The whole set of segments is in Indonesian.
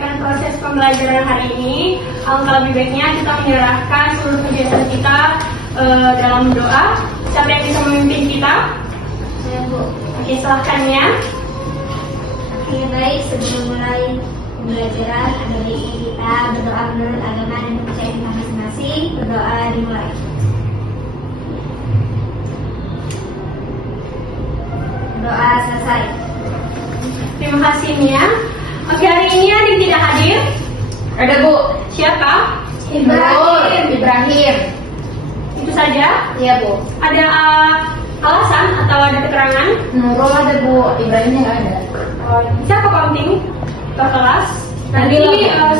memulaikan proses pembelajaran hari ini, alangkah lebih baiknya kita menyerahkan seluruh kegiatan kita dalam doa. Siapa yang bisa memimpin kita? Saya, Bu. Oke, silahkan ya. Oke, baik. Sebelum mulai pembelajaran, ada baiknya kita berdoa menurut agama dan kepercayaan kita masing-masing. Berdoa dimulai. Doa selesai. Terima kasih Mia. Oke, hari ini ada yang tidak hadir? Ada, Bu. Siapa? Ibrahim. Itu saja? Iya, Bu. Ada alasan atau ada keterangan? Nurul ada, Bu. Ibrahimnya nggak ada. Bisa ke counting ke kelas. Nanti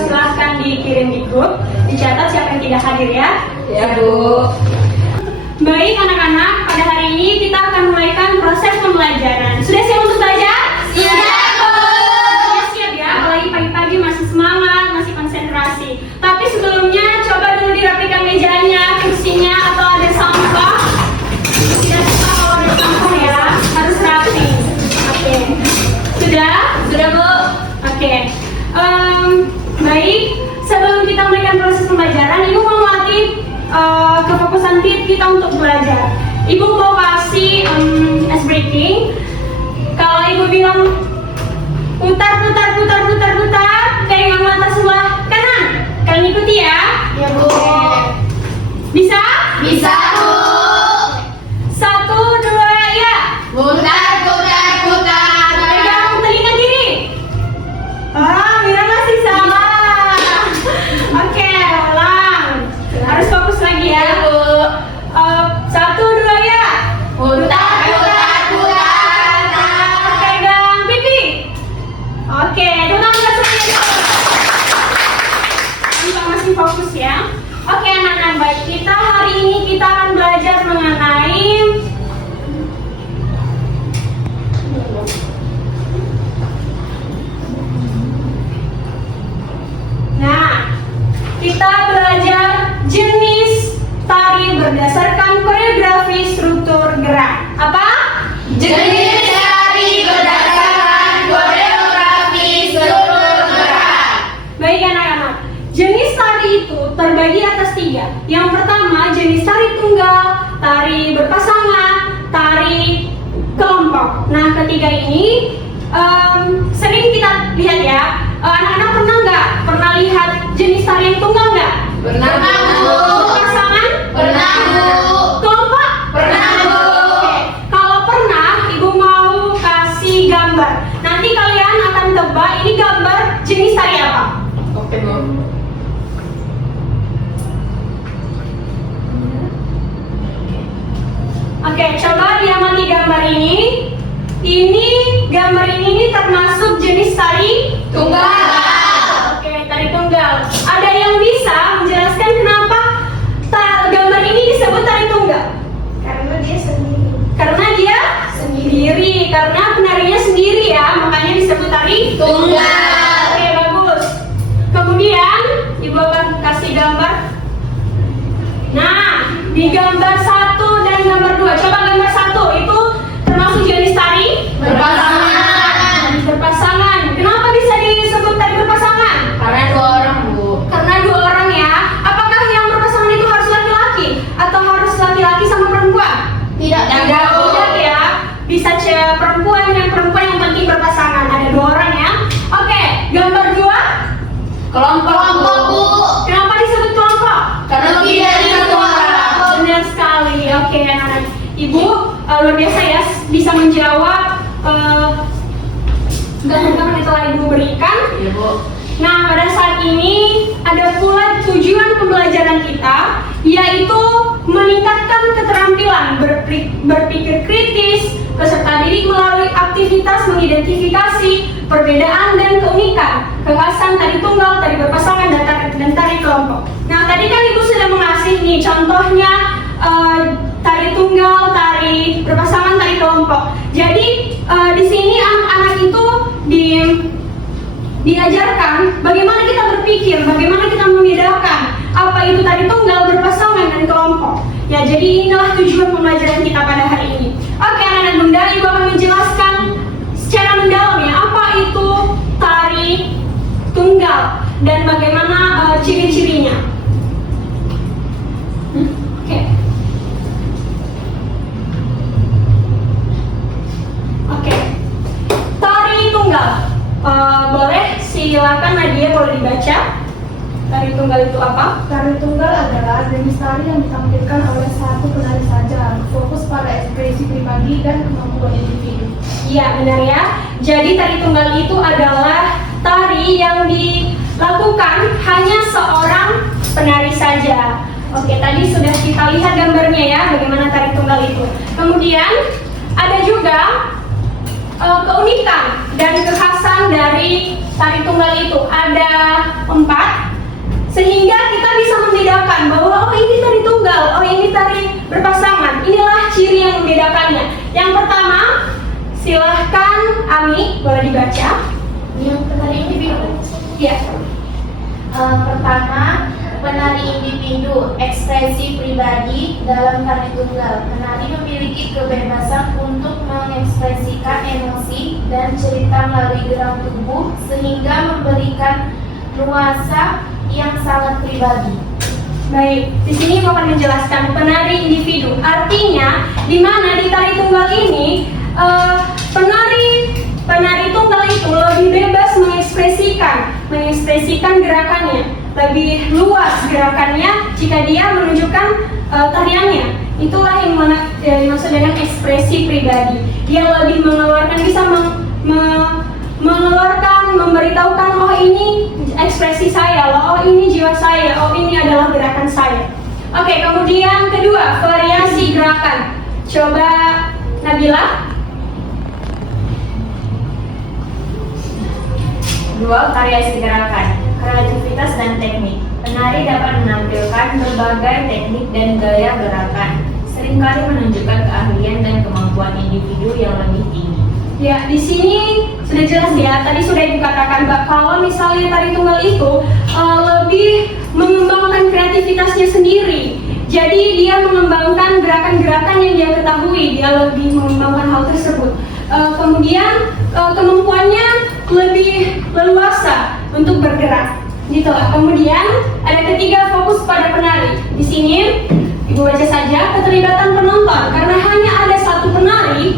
silahkan dikirim di grup, dicatat siapa yang tidak hadir ya. Iya, Bu. Baik anak-anak, pada hari ini kita akan mulaikan proses pembelajaran. Sudah siap untuk belajar? Siap, Bu. Siap ya, apalagi pagi-pagi masih semangat, masih konsentrasi. Tapi sebelumnya coba dulu dirapikan mejanya, kursinya, atau ada sampah. Tidak suka kalau ada sampah ya, harus rapi. Oke. Sudah? Sudah, Bu? Oke. Baik, sebelum kita mulaikan proses pembelajaran, Ibu mau melatih kefokusan kita untuk belajar. Ibu mau kasih ice breaking. Kalau Ibu bilang putar, pegang mata sebelah kanan. Kalian ikuti ya? Ya, Bu. Bisa? Bisa, Bu. 1, 2, ya. Putar. Pegang telinga kiri. Mira masih salah. Oke, ulang. Harus fokus lagi ya. 1, 2, ya. Putar. Pegang pipi. Oke, tenang ya semuanya. Kita masih fokus ya. Oke anak-anak baik, kita hari ini kita akan belajar mengenai kita belajar jenis tari berdasarkan koreografi struktur gerak. Apa? Jenis tari berdasarkan koreografi struktur gerak. Baik anak-anak, jenis tari itu terbagi atas 3. Yang pertama jenis tari tunggal, tari berpasangan, tari kelompok. Nah ketiga ini sering kita lihat ya. Anak-anak pernah lihat jenis tari yang tunggal nggak? Pernah, Bu. Berpasangan? Pernah, Bu. Kelompok? Pernah, Bu. Oke. Kalau pernah, Ibu mau kasih gambar. Nanti kalian akan tebak ini gambar jenis tari apa? Oke, Bu. Oke, coba diamati gambar ini. Gambar ini termasuk jenis tari Tunggal. Oke, tari tunggal. Ada yang bisa menjelaskan kenapa gambar ini disebut tari tunggal? Karena dia sendiri. Karena dia sendiri, karena penarinya sendiri ya, makanya disebut tari Tunggal. Oke, bagus. Kemudian Ibu akan kasih gambar. Nah, di gambar 1 dan gambar 2. Coba gambar 1 itu termasuk jenis tari berpasangan. Kenapa bisa disebut tari berpasangan? Karena 2 orang, Bu. Karena 2 orang ya. Apakah yang berpasangan itu harus laki-laki atau harus laki-laki sama perempuan? Tidak, Tidak ya. Bisa perempuan yang penting berpasangan. Ada 2 orang ya. Oke, gambar 2. Kelompok, Bu. Kenapa disebut kelompok? Karena lebih dari 1 orang. Benar sekali. Oke, anak-anak. Ibu luar biasa ya, bisa menjawab gambar-gambar yang telah Ibu berikan. Iya, Bu. Nah, pada saat ini ada pula tujuan pembelajaran kita, yaitu meningkatkan keterampilan berpikir kritis, peserta didik melalui aktivitas mengidentifikasi perbedaan dan keunikan, kekhasan tari tunggal, tari berpasangan, dan tari kelompok. Nah, tadi kan Ibu sudah mengasih nih contohnya tari tunggal, tari berpasangan, tari kelompok. Jadi di sini anak-anak itu diajarkan bagaimana kita berpikir, bagaimana kita membedakan apa itu tari tunggal, berpasangan, dan kelompok. Ya, jadi inilah tujuan pembelajaran kita pada hari ini. Oke, anak-anak bunda, Ibu akan menjelaskan secara mendalam ya apa itu tari tunggal. dan bagaimana ciri-cirinya. Oke. Oke. Tari tunggal. Boleh silakan Nadia, boleh dibaca. Tari tunggal itu apa? Tari tunggal adalah jenis tari yang ditampilkan oleh satu penari saja, fokus pada ekspresi pribadi dan kemampuan individu. Iya, benar ya. Jadi tari tunggal itu adalah tari yang dilakukan hanya seorang penari saja. Oke, tadi sudah kita lihat gambarnya ya, bagaimana tari tunggal itu. Kemudian ada juga keunikan dan kekhasan dari tari tunggal itu. Ada 4. Sehingga kita bisa membedakan bahwa oh ini tari tunggal, oh ini tari berpasangan. Inilah ciri yang membedakannya. Yang pertama, silahkan Ami, boleh dibaca. Yang penari individu. Ya. Pertama, penari individu, ekspresi pribadi dalam tari tunggal. Penari memiliki kebebasan untuk mengekspresikan emosi dan cerita melalui gerak tubuh sehingga memberikan nuansa yang sangat pribadi. Baik, di sini aku akan menjelaskan penari individu. Artinya, di mana di tari tunggal ini penari tunggal itu lebih bebas mengekspresikan gerakannya, lebih luas gerakannya jika dia menunjukkan tariannya. Itulah yang dimaksud dengan ekspresi pribadi. Dia lebih mengeluarkan, bisa mengeluarkan, memberitahukan oh ini ekspresi saya, oh ini jiwa saya, oh ini adalah gerakan saya. Oke, kemudian kedua, variasi gerakan. Coba Nabila. Kedua, variasi gerakan, kreativitas dan teknik. Penari dapat menampilkan berbagai teknik dan gaya gerakan, seringkali menunjukkan keahlian dan kemampuan individu yang lebih tinggi. Ya, di sini sudah jelas ya. Tadi sudah dikatakan Mbak, kalau misalnya tari tunggal itu lebih mengembangkan kreativitasnya sendiri. Jadi dia mengembangkan gerakan-gerakan yang dia ketahui, dia lebih mengembangkan hal tersebut. Kemudian kemampuannya lebih leluasa untuk bergerak. Gitulah. Kemudian ada ketiga, fokus pada penari. Di sini Ibu baca saja, keterlibatan penonton. Karena hanya ada satu penari,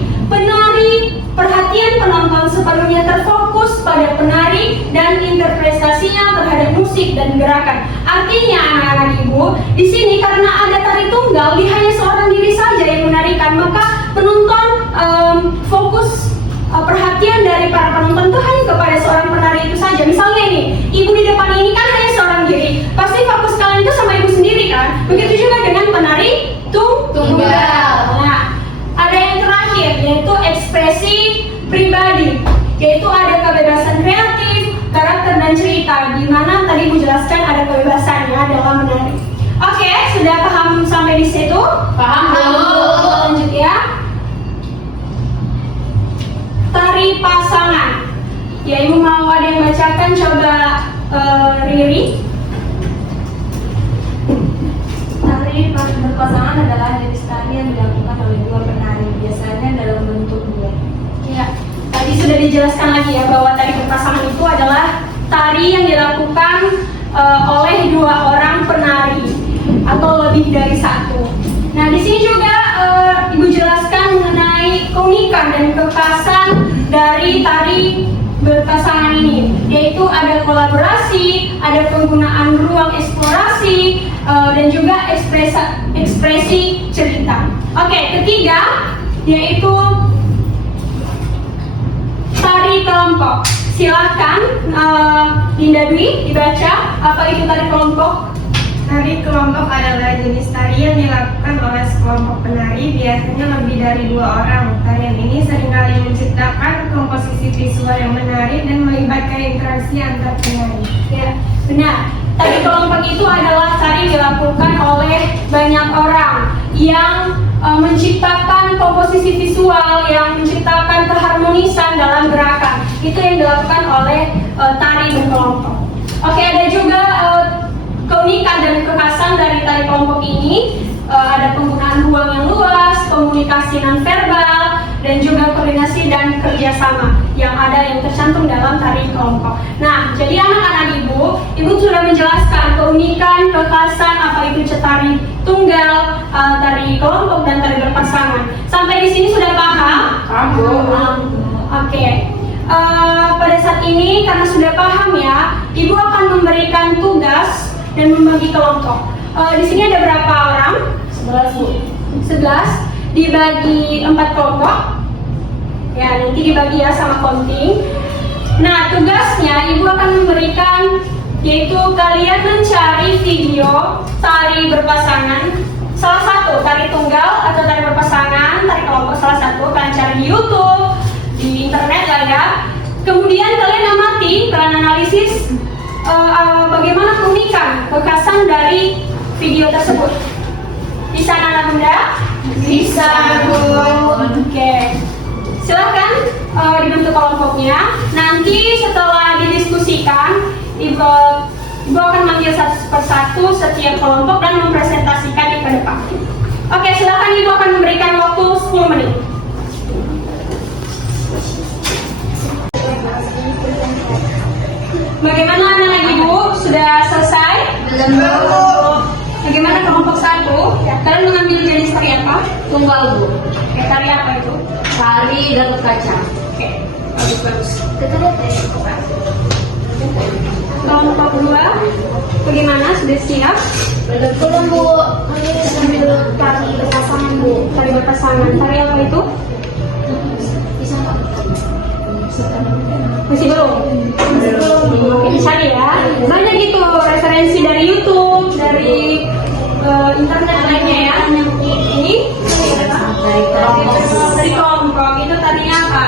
perhatian penonton sepenuhnya terfokus pada penari dan interpretasinya terhadap musik dan gerakan. Artinya anak-anak Ibu, di sini karena ada tari tunggal, dia hanya seorang diri saja yang menarikan, maka penonton fokus perhatian dari para penonton itu hanya kepada seorang penari itu saja. Misalnya ini, Ibu di depan ini kan hanya seorang diri, pasti fokus kalian itu sama Ibu sendiri kan? Begitu juga dengan penari tunggal. Nah, ada yang terakhir yaitu ekspresi pribadi, yaitu ada kebebasan kreatif, karakter dan cerita, di mana tadi Ibu jelaskan ada kebebasannya dalam menari. Oke, sudah paham sampai di situ? Paham, Bu. Lanjut ya. Tari pasangan. Ya, Ibu mau ada yang bacakan, coba Riri. Tari berpasangan adalah jenis tari yang dilakukan oleh dua penari, biasanya dalam bentuk duet. Ya, tadi sudah dijelaskan lagi ya bahwa tari berpasangan itu adalah tari yang dilakukan oleh dua orang penari atau lebih dari satu. Nah, di sini juga Ibu jelaskan mengenai keunikan dan kekhasan dari tari berpasangan ini, yaitu ada kolaborasi, ada penggunaan ruang eksplorasi, dan juga ekspresi cerita. Oke, ketiga yaitu tari kelompok. Silakan Dinda Dwi dibaca apa itu tari kelompok. Tari kelompok adalah jenis tari yang dilakukan oleh sekelompok penari, biasanya lebih dari 2 orang. Tarian ini seringkali menciptakan komposisi visual yang menarik dan melibatkan interaksi antar penari. Ya, benar. Tari kelompok itu adalah tari dilakukan oleh banyak orang yang menciptakan komposisi visual, yang menciptakan keharmonisan dalam gerakan. Itu yang dilakukan oleh tari berkelompok. Oke, ada juga keunikan dan kekhasan dari tari kelompok ini. Ada penggunaan ruang yang luas, komunikasi nonverbal, dan juga koordinasi dan kerjasama yang ada yang tercantum dalam tari kelompok. Nah, jadi anak-anak Ibu, Ibu sudah menjelaskan keunikan, kekhasan apa itu tari tunggal, tari kelompok dan tari berpasangan. Sampai di sini sudah paham? Oke. Pada saat ini karena sudah paham ya, Ibu akan memberikan tugas dan membagi kelompok. Di sini ada berapa orang? 11 Bu. 11 dibagi 4 kelompok. Ya, nanti dibagi ya sama counting. Nah, tugasnya Ibu akan memberikan yaitu kalian mencari video tari berpasangan salah satu, tari tunggal atau tari berpasangan, tari kelompok salah satu, kalian cari di YouTube, di internet lah ya. Kemudian kalian amati, kalian analisis bagaimana keunikan, kekhasan dari video tersebut. Bisa anak bunda? Bisa, Bu. Oke. Silakan dibentuk kelompoknya. Nanti setelah didiskusikan, Ibu akan manggil satu persatu setiap kelompok dan mempresentasikannya ke depan. Oke, silakan Ibu akan memberikan waktu 10 menit. Bagaimana anak-anak Ibu? Sudah selesai? Belum, Bu. Bagaimana kelompok 1? Kalian mengambil jenis tari apa? Tunggal, Bu. Oke, tari apa itu? Tari Gatot Kaca. Oke, bagus. Kita lihat ya. Kelompok 2, bagaimana? Sudah siap? Belum, Bu. Ini sambil tari berpasangan, Bu. Tari berpasangan. Tari apa itu? Bisa nggak? Masih belum? Oke, cari ya. Banyak gitu referensi dari YouTube, dari internet lainnya ya. Ini dari kelompok itu tadinya apa?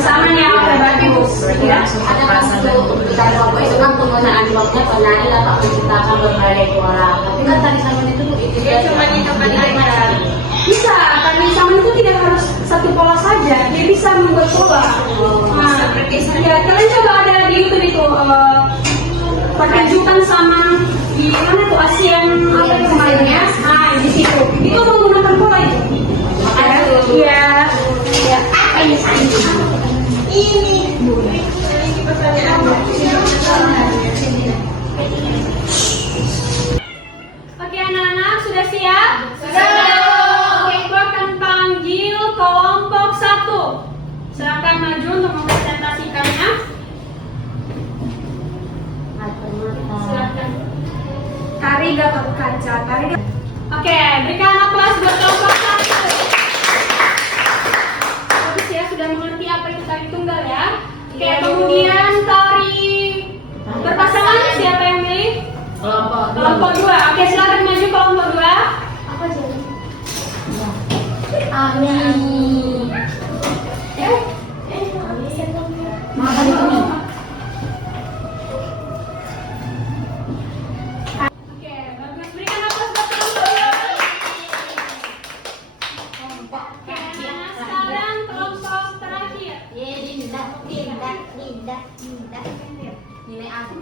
Samanya oke, bagus. Ya. Ada satu tari kelompok itu kan penggunaan kelompoknya penari dapat menciptakan berbagai suara. Tapi kan tari saman itu Cuma aja. Bisa, tari saman itu tidak harus satu pola saja, dia bisa membuat pola. Nah, ya, kalian coba ada di YouTube itu pertunjukan saman di mana tuh ASEAN apa itu kemarin ya? Ah, di situ. Itu menggunakan pola itu. Ya, ya. Ini. Oke anak-anak, sudah siap? Sudah. Oke, aku akan panggil kelompok 1. Silakan maju untuk mempresentasikannya. Silakan. Tari Gatot Kaca. Oke, berikan aplaus buat kelompok 1. Bagus ya, sudah mengerti apa itu tari tunggal ya. Oke, kemudian tari berpasangan, siapa yang milih? Kelompok 2. Oke, silakan maju kelompok 2. Apa jadi? Amin. makan itu. Oke, bagus. Berikan aplaus buat kelompok 2. Oke, nah sekarang kelompok terakhir. Nilai aku.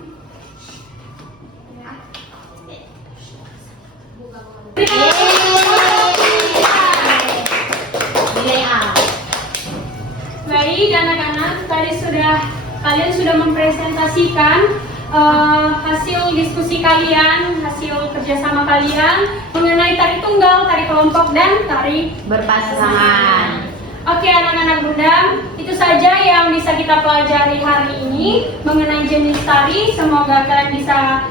Nilai A. Baik, anak-anak, kalian sudah mempresentasikan hasil diskusi kalian, hasil kerjasama kalian mengenai tari tunggal, tari kelompok, dan tari Berpasangan. Oke anak-anak bunda, itu saja yang bisa kita pelajari hari ini mengenai jenis tari. Semoga kalian bisa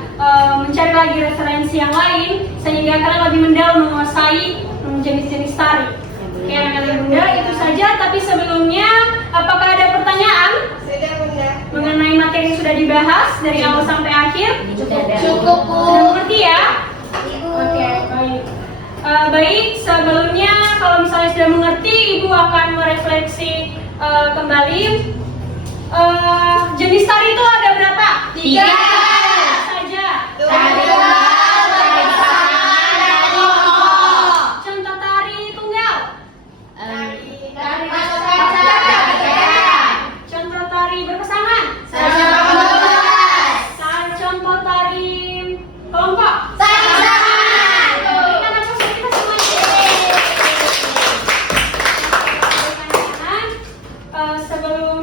mencari lagi referensi yang lain sehingga kalian lebih mendalam menguasai jenis-jenis tari. Oke anak-anak bunda, itu saja. Tapi sebelumnya, apakah ada pertanyaan Sudah, Bunda. mengenai materi yang sudah dibahas dari awal sampai akhir? Cukup, Bu. Sudah mengerti ya? Oke, baik. Baik, sebelumnya kalau misalnya sudah mengerti, Ibu akan merefleksi kembali. Jenis tari itu ada berapa? 3. Saja. Tari tunggal, tari pasangan, tari kelompok. Contoh tari tunggal. Tari pasangan. Contoh tari berpasangan. Contoh tari kelompok. Berikan aplaus untuk kita semuanya. Sebelum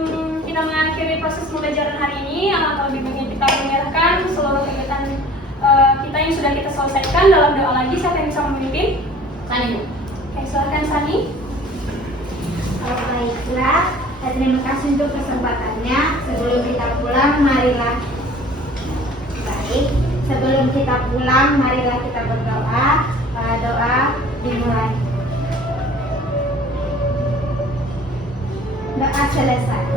kita mengakhiri proses pembelajaran hari ini, alangkah lebih baiknya kita mengakhiri sudah kita selesaikan dalam doa lagi. Siapa yang bisa memimpin? Sani, Bu. Oke, silakan Sani. Baiklah, terima kasih untuk kesempatannya. Sebelum kita pulang, marilah kita berdoa. Doa dimulai. Doa selesai.